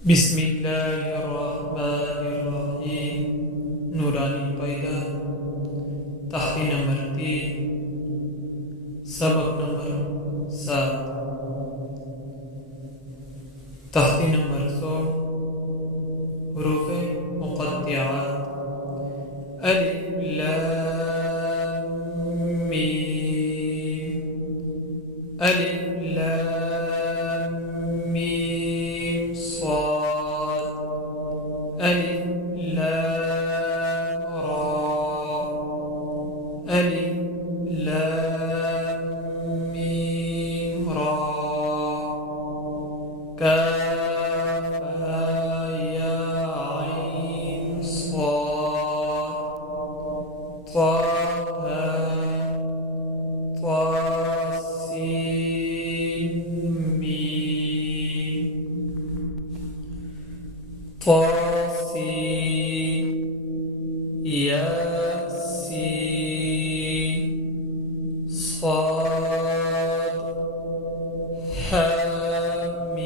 بسم الله الرحمن الرحيم. नूरानी पैदा तहरी नंबर 3 सबक नंबर 7 तहरी नंबर 100 हरूफ मुक़त्तिआत अलिफ लाम मीम अलिफ लाम मीम صاد ألف لام را ألف لام ميم را كافها يا عين صاد طه طاسين ميم طاسين ياسين صاد حميم